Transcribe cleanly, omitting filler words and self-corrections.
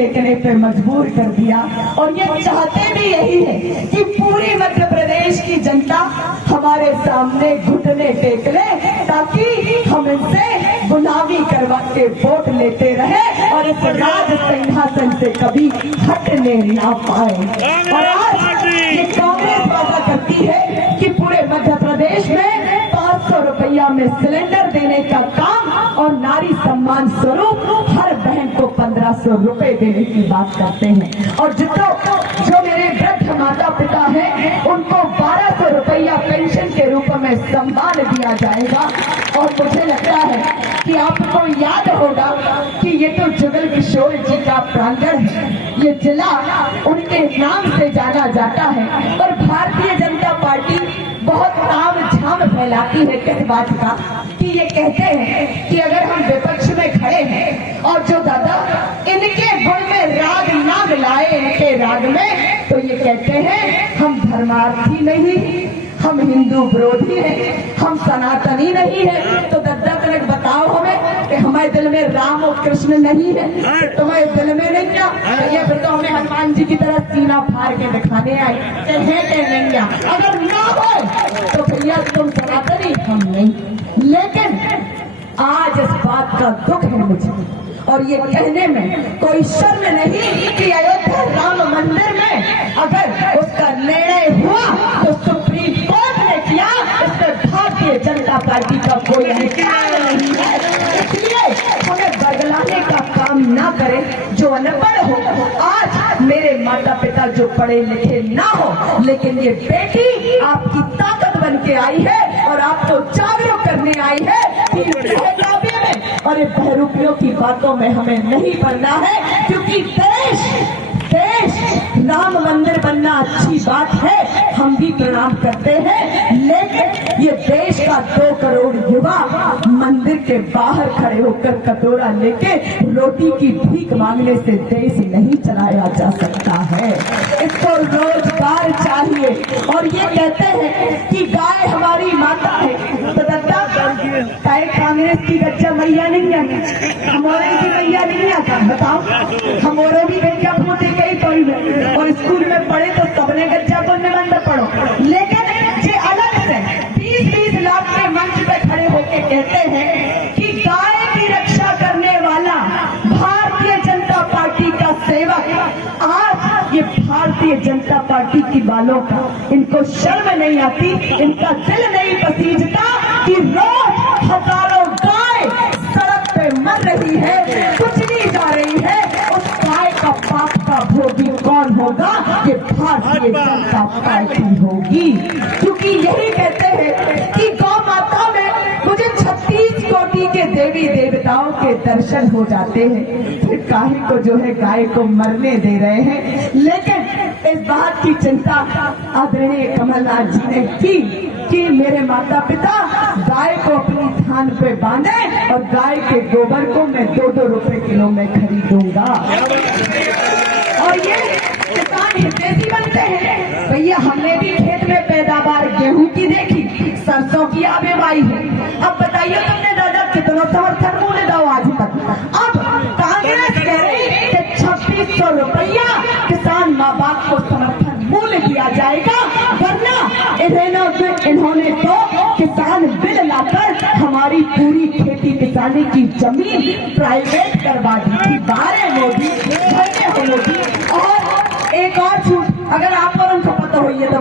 टेकने पे मजबूर कर दिया। और ये चाहते भी यही है कि पूरी मध्य प्रदेश की जनता हमारे सामने घुटने टेक ले, ताकि हम इनसे गुलामी करवा के वोट लेते रहे और इस राज सिंहासन से कभी हटने ना पाए। और आज ये कांग्रेस वादा करती है कि पूरे मध्य प्रदेश में 500 रुपया में सिलेंडर देने का काम और नारी सम्मान स्वरूप हर बहन को 1500 रुपए देने की बात करते हैं। और जो मेरे वृद्ध माता पिता हैं उनको 1200 रुपया पेंशन के रूप में सम्मान दिया जाएगा। और मुझे लगता है कि आपको याद होगा कि ये तो जुगल किशोर जी का प्रांगण है, ये जिला उनके नाम से जाना जाता है। और भारतीय जनता पार्टी बहुत ताम झाम फैलाती है किस बात का, कि ये कहते हैं कि अगर हम विपक्ष में खड़े हैं और जो दादा इनके गुण में राग ना मिलाए इनके राग में, तो ये कहते हैं हम धर्मार्थी नहीं, हम हिंदू विरोधी हैं, हम सनातनी नहीं है। तो दादा तनक बताओ हमें कि हमारे दिल में राम और कृष्ण नहीं है, तुम्हारे दिल में नहीं क्या? ये फिर तो हमें हनुमान जी की तरह सीना फाड़ के दिखाने आए कि है कि नहीं क्या? अगर ना हो तो भैया तुम सनातनी, हम नहीं। लेकिन आज इस बात का दुख है मुझे, और ये कहने में कोई शर्म नहीं कि अयोध्या राम मंदिर में अगर उसका निर्णय हुआ तो सुप्रीम कोर्ट ने किया, इसमें भारतीय जनता पार्टी का कोई अधिकार नहीं है। इसलिए हमें बदलाने का काम ना करें जो अनपढ़ हो। आज मेरे माता पिता जो पढ़े लिखे ना हो, लेकिन ये बेटी आपकी ताकत बन के आई है और आपको जागरूक करने आई है कि और ये बहरूपियों की बातों में हमें नहीं पड़ना है, क्योंकि देश राम मंदिर बनना अच्छी बात है, हम भी प्रणाम करते हैं। लेकिन ये देश का 2 करोड़ युवा मंदिर के बाहर खड़े होकर कटोरा लेके रोटी की भीख मांगने से देश नहीं चलाया जा सकता है। इसको रोजगार चाहिए। और ये कहते हैं कि गाय हमारी माता है, तो दादा गाय कांग्रेस की गच्चा मैया नहीं है, हमारे की मैया नहीं आता। बताओ, हमारे भी गच्चा फूटे कई कोई में, और स्कूल में पढ़े तो सबने गच्चा को निबंध पढ़ो। लेकिन ये अलग से 20-20 लाख के मंच पे खड़े होकर कहते हैं कि गाय की रक्षा करने वाला भारतीय जनता पार्टी का सेवक, आज ये भारतीय जनता पार्टी की बालों का इनको शर्म नहीं आती, इनका दिल नहीं पसीजता कि रोज हजारों गाय सड़क पे मर रही है, कुचली जा रही है। उस गाय का पाप का भोगी कौन होगा? ये भारतीय जनता पार्टी होगी। क्योंकि यही कहते हैं कि गौ माता में मुझे 36 कोटि के देवी देवताओं के दर्शन हो जाते हैं, फिर काहे को जो है गाय को मरने दे रहे हैं। लेकिन इस बात की चिंता आदरणीय कमलनाथ जी ने की कि मेरे माता पिता गाय को अपनी थान पे बांधे और गाय के गोबर को मैं 2-2 रुपए किलो में खरीदूंगा। और ये किसान हितैषी बनते हैं। भैया हमने भी खेत में पैदावार गेहूं की देखी, सरसों की आबेबाई है। अब बताइए तुमने दादा कितना समर्थन मूल्य दो आज तक। अब कांग्रेस कह रही कि 2600 रुपया किसान माँ बाप को समर्थन मूल्य दिया जाएगा, वरना इन्होंने तो किसान बिल लाकर हमारी पूरी खेती किसानी की जमीन प्राइवेट करवा दी थी। 12 मोदी, मोदी। और एक और छूट, अगर आप और उनको पता हो ये तो